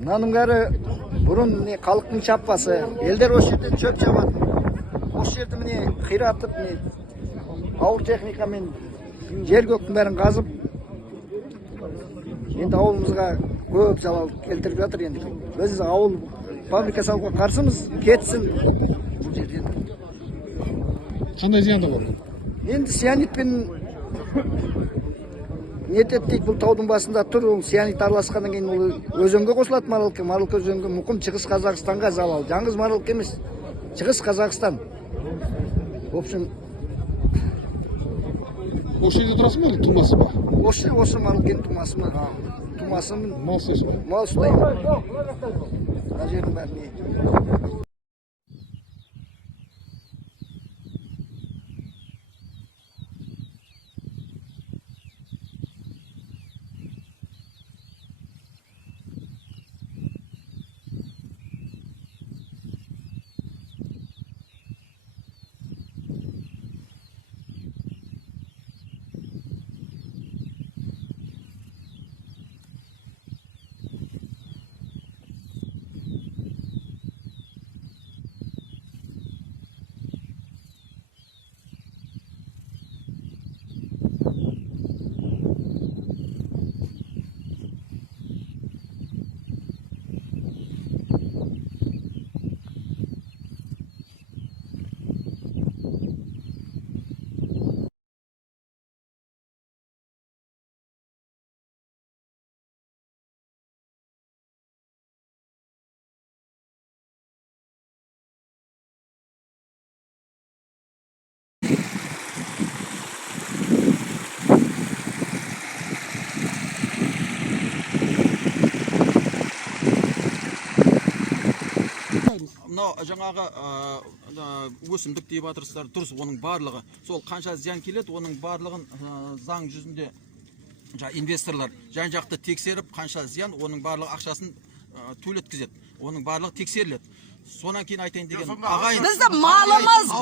Мынаның бәрі бұрын халықтың шаппасы. Елдер осы жерде чөп жабатын. Осы жерді міне қиратып, ауыр техникамен жер көктің бәрін қазып, енді ауылымызға көп залал келтіріп жатыр. Енді біз ауыл фабрика салуға қарсымыз, кетсін бұл жерден. Қандай зияны бар? Енді сианитпен нетет дейді, бұл таудың басында тұр, ол сианит араласқаннан кейін ол өзенге қосылады. Маралка өзенге, мұқым Шығыс Қазақстанға залал. Жаңғыз Маралка емес, Шығыс Қазақстан. В общем, Осы жерде тұрасың ба, тумасы ба? осы Маралкенің тумасы ма? Тумасы Мал ұстайсың ба? мал ұстаймын. Мына жердің бәріне. Мынау жаңағы өсімдік деп жатырсыздар, дұрыс, оның барлығы сол қанша зиян келеді, оның барлығын заң жүзінде инвесторлар жан-жақты тексеріп, қанша зиян, оның барлығы ақшасын төлеткізеді. Оның барлығы тексеріледі. Сонан кейін айтайын деген ағайын. Бізді малымыз,